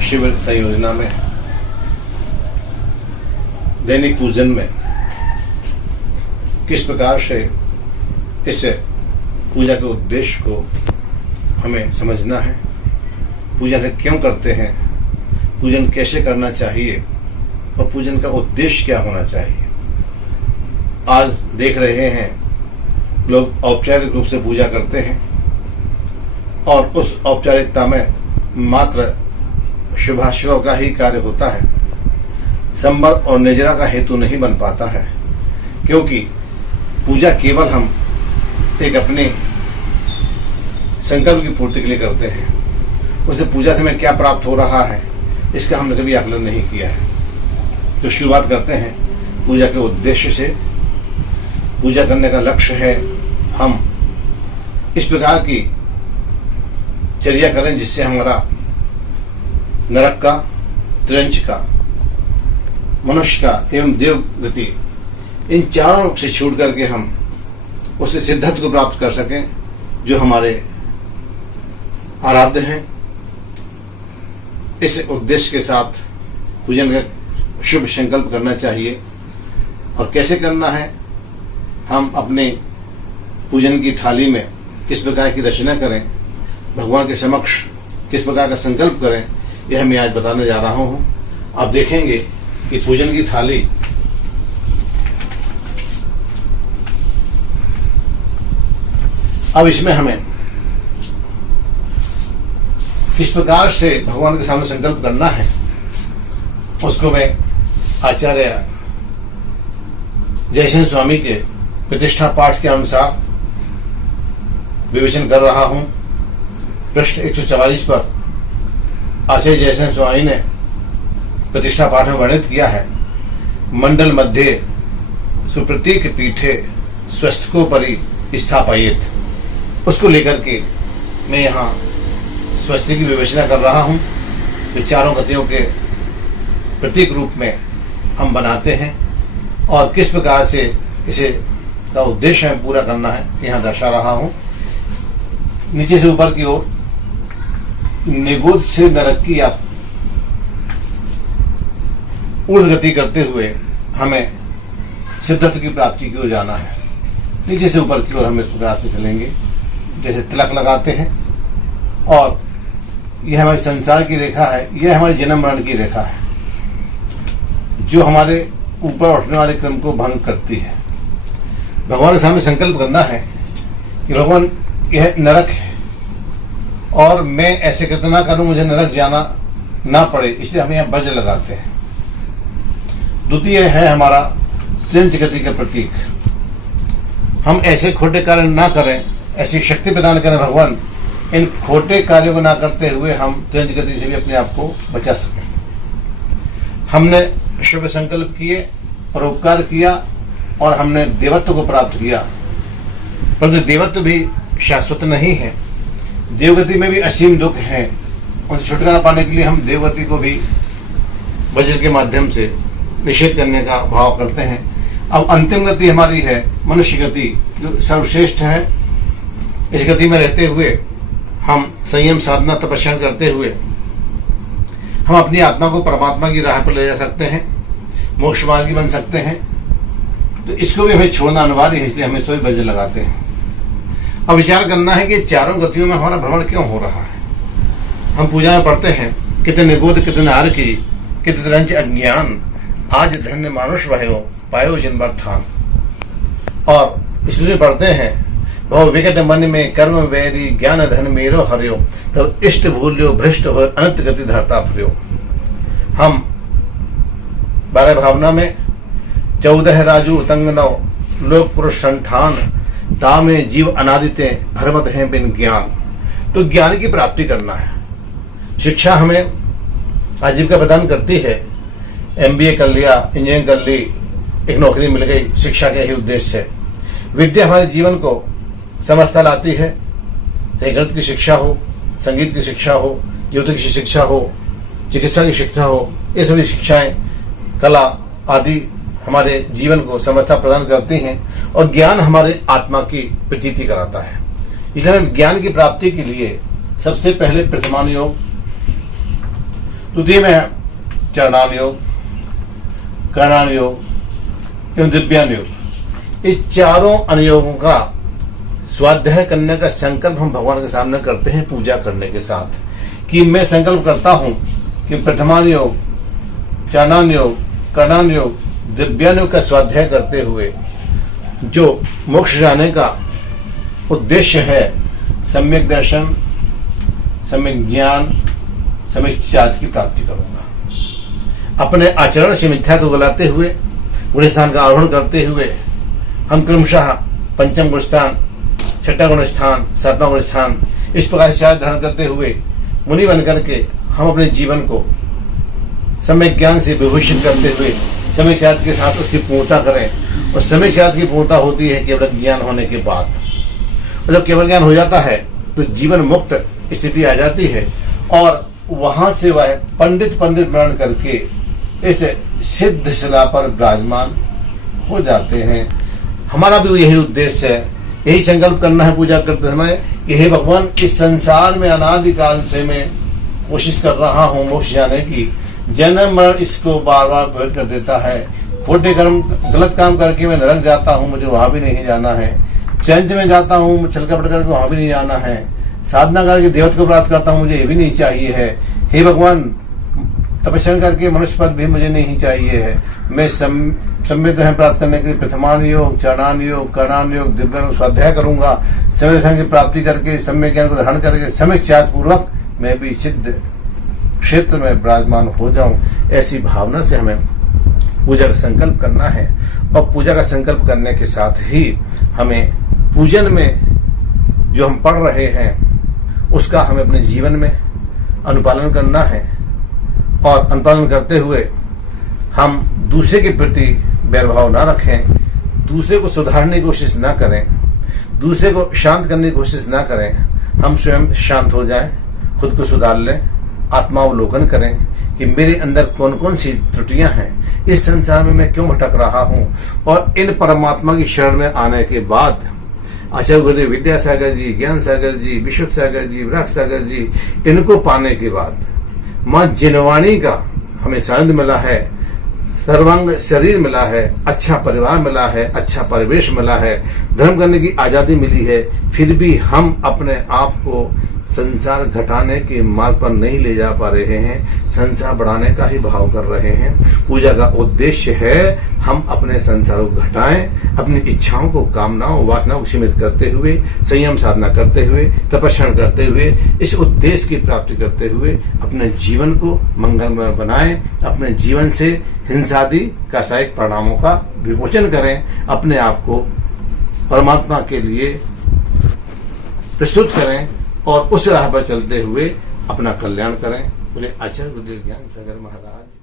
शिविर संयोजना में, दैनिक पूजन में किस प्रकार से इस पूजा के उद्देश्य को हमें समझना है, पूजन क्यों करते हैं, पूजन कैसे करना चाहिए और पूजन का उद्देश्य क्या होना चाहिए। आज देख रहे हैं लोग औपचारिक रूप से पूजा करते हैं और उस औपचारिकता में मात्र शुभाशुभ का ही कार्य होता है, संबर और निजरा का हेतु नहीं बन पाता है। क्योंकि पूजा केवल हम एक अपने संकल्प की पूर्ति के लिए करते हैं, उसे पूजा से हमें क्या प्राप्त हो रहा है इसका हमने कभी आकलन नहीं किया है। तो शुरुआत करते हैं पूजा के उद्देश्य से। पूजा करने का लक्ष्य है हम इस प्रकार की चर्या करें जिससे हमारा नरक का, त्रिंच का, मनुष्य का एवं देव गति, इन चारों से छूट करके हम उस सिद्धत्व को प्राप्त कर सकें जो हमारे आराध्य हैं। इस उद्देश्य के साथ पूजन का शुभ संकल्प करना चाहिए। और कैसे करना है, हम अपने पूजन की थाली में किस प्रकार की रचना करें, भगवान के समक्ष किस प्रकार का संकल्प करें, यह मैं आज बताने जा रहा हूँ। आप देखेंगे कि पूजन की थाली अब इसमें हमें किस प्रकार से भगवान के सामने संकल्प करना है उसको मैं आचार्य जयसेन स्वामी के प्रतिष्ठा पाठ के अनुसार विवेचन कर रहा हूं। पृष्ठ 144 पर आचार्य जयसेन स्वामी ने प्रतिष्ठा पाठ में वर्णित किया है, मंडल मध्य सुप्रतीक पीठे स्वस्थकोपरि स्थापयेत्। उसको लेकर के मैं यहाँ स्वस्ति की विवेचना कर रहा हूँ, जो चारों गतियों के प्रतीक रूप में हम बनाते हैं और किस प्रकार से इसे का उद्देश्य है पूरा करना है यहाँ दर्शा रहा हूँ। नीचे से ऊपर की ओर निगोद से नरक की आप ऊर्ध्व गति करते हुए हमें सिद्धत्व की प्राप्ति की ओर जाना है। नीचे से ऊपर की ओर हम इस प्रकार से चलेंगे जैसे तिलक लगाते हैं, और यह हमारे संसार की रेखा है, यह हमारे जन्म मरण की रेखा है जो हमारे ऊपर उठने वाले क्रम को भंग करती है। भगवान के सामने संकल्प करना है कि भगवान यह नरक है और मैं ऐसे कृत्य ना करूं, मुझे नरक जाना ना पड़े, इसलिए हम यहाँ वज्र लगाते हैं। द्वितीय है हमारा त्रिंच गति का प्रतीक। हम ऐसे खोटे कार्य ना करें, ऐसी शक्ति प्रदान करें भगवान, इन खोटे कार्यों को ना करते हुए हम त्रिंच गति से भी अपने आप को बचा सकें। हमने शुभ संकल्प किए, परोपकार किया और हमने देवत्व को प्राप्त किया, परंतु देवत्व भी शाश्वत नहीं है। देवगति में भी असीम दुख है, उनसे छुटकारा पाने के लिए हम देवगति को भी वज्र के माध्यम से निषेध करने का भाव करते हैं। अब अंतिम गति हमारी है मनुष्य गति, जो सर्वश्रेष्ठ है। इस गति में रहते हुए हम संयम साधना तपस्या करते हुए हम अपनी आत्मा को परमात्मा की राह पर ले जा सकते हैं, मोक्ष मार्गी बन सकते हैं। तो इसको भी हमें छोड़ना अनिवार्य है, इसलिए हम इसको भी वज्र लगाते हैं। अब विचार करना है कि चारों गतियों में हमारा भ्रमण क्यों हो रहा है। हम पूजा में पढ़ते हैं कितने निगोद कितने आर की कितने रंच अज्ञान, आज धन्य मानुष भयो पायो जिन थान। और इसलिए पढ़ते हैं बहु विकट मन में कर्म वैरी ज्ञान धन मेरो हरियो, तब इष्ट भूल्यो भ्रष्ट हो अनंत गति धरता फरियो। हम 12 भावना में 14 राजू तंग नव लोक पुरुष संठान, तामे जीव अनादिते भरमत हैं बिन ज्ञान। तो ज्ञान की प्राप्ति करना है। शिक्षा हमें आजीविका प्रदान करती है। MBA कर लिया, इंजीनियरिंग कर ली, एक नौकरी मिल गई, शिक्षा का यही उद्देश्य है। विद्या हमारे जीवन को समझता लाती है, चाहे गणित की शिक्षा हो, संगीत की शिक्षा हो, ज्योतिष की शिक्षा हो, चिकित्सा की शिक्षा हो, ये सभी शिक्षाएं कला आदि हमारे जीवन को समझता प्रदान करती हैं और ज्ञान हमारे आत्मा की प्रतीति कराता है। इसलिए हमें ज्ञान की प्राप्ति के लिए सबसे पहले प्रथमान योग द्वितीय में है चरणान योग, कर्णान योग एवं दिव्यान योग। इस चारों अनुयोगों का स्वाध्याय करने का संकल्प हम भगवान के सामने करते हैं पूजा करने के साथ, कि मैं संकल्प करता हूं कि प्रथमान योग, चरणान योग, कर्णान योग, दिव्यान योग का स्वाध्याय करते हुए जो मोक्ष जाने का उद्देश्य है, सम्यक दर्शन, सम्यक ज्ञान, सम्यक चाँद की प्राप्ति करूंगा। अपने आचरण से मिथ्या को गलाते हुए गुण स्थान का आरोहण करते हुए हम क्रमशः पंचम गुण स्थान, छठा गुण स्थान, सातवां गुण स्थान इस प्रकार से चार्ज धारण करते हुए मुनि बनकर के हम अपने जीवन को सम्यक ज्ञान से विभूषित करते हुए सम्यक चार्ज के साथ उसकी पूर्णता करें। और सम्यक चार्ज की पूर्णता होती है केवल ज्ञान होने के बाद, और जब केवल ज्ञान हो जाता है तो जीवन मुक्त स्थिति आ जाती है और वहां से वह पंडित वर्ण करके इस सिद्ध शिला पर विराजमान हो जाते हैं। हमारा भी यही उद्देश्य है, यही संकल्प करना है पूजा करते समय कि हे भगवान, इस संसार में अनादिकाल से मैं कोशिश कर रहा हूँ मोक्ष जाने की, जन्म मरण इसको बार बार प्रकट कर देता है। खोटे कर्म गलत काम करके मैं नरक जाता हूँ, मुझे वहां भी नहीं जाना है। चंच में जाता हूँ छल कपट करके, वहां भी नहीं जाना है। साधना करके देवत्व को प्राप्त करता हूँ, मुझे ये भी नहीं चाहिए है। हे भगवान, तपस्या करके मनुष्य पद भी मुझे नहीं चाहिए है। मैं सम्यक दर्शन प्राप्त करने के लिए प्रथमान योग, चरणान योग, कर्णान योग, दिव्यान योग स्वाध्याय करूंगा। सम्यक दर्शन की प्राप्ति करके, सम्यक ज्ञान को धारण करके, सम्यक चार्ज पूर्वक मैं भी सिद्ध क्षेत्र में विराजमान हो जाऊं। ऐसी भावना से हमें पूजा का संकल्प करना है। और पूजा का संकल्प करने के साथ ही हमें पूजन में जो हम पढ़ रहे हैं उसका हमें अपने जीवन में अनुपालन करना है। और अनुपालन करते हुए हम दूसरे के प्रति वैरभाव ना रखें, दूसरे को सुधारने की कोशिश ना करें, दूसरे को शांत करने की कोशिश ना करें। हम स्वयं शांत हो जाएं, खुद को सुधार लें, आत्मावलोकन करें कि मेरे अंदर कौन कौन सी त्रुटियां हैं, इस संसार में मैं क्यों भटक रहा हूं। और इन परमात्मा की शरण में आने के बाद आचार्य गुरुदेव विद्यासागर जी, ज्ञान सागर जी, विशुद्ध सागर जी, वृक्ष सागर जी, इनको पाने के बाद माँ जिनवाणी का हमें सानिध्य मिला है, सर्वांग शरीर मिला है, अच्छा परिवार मिला है, अच्छा परिवेश मिला है, धर्म करने की आजादी मिली है, फिर भी हम अपने आप को संसार घटाने के मार्ग पर नहीं ले जा पा रहे हैं, संसार बढ़ाने का ही भाव कर रहे हैं। पूजा का उद्देश्य है हम अपने संसार को घटाएं, अपनी इच्छाओं को, कामनाओं, वासनाओं को सीमित करते हुए, संयम साधना करते हुए, तपस्या करते हुए, इस उद्देश्य की प्राप्ति करते हुए अपने जीवन को मंगलमय बनाएं, अपने जीवन से हिंसादि कासायिक परिणामों का विमोचन करें, अपने आप को परमात्मा के लिए प्रस्तुत करें और उस राह पर चलते हुए अपना कल्याण करें। बोले आचार्य गुरुदेव ज्ञान सागर महाराज।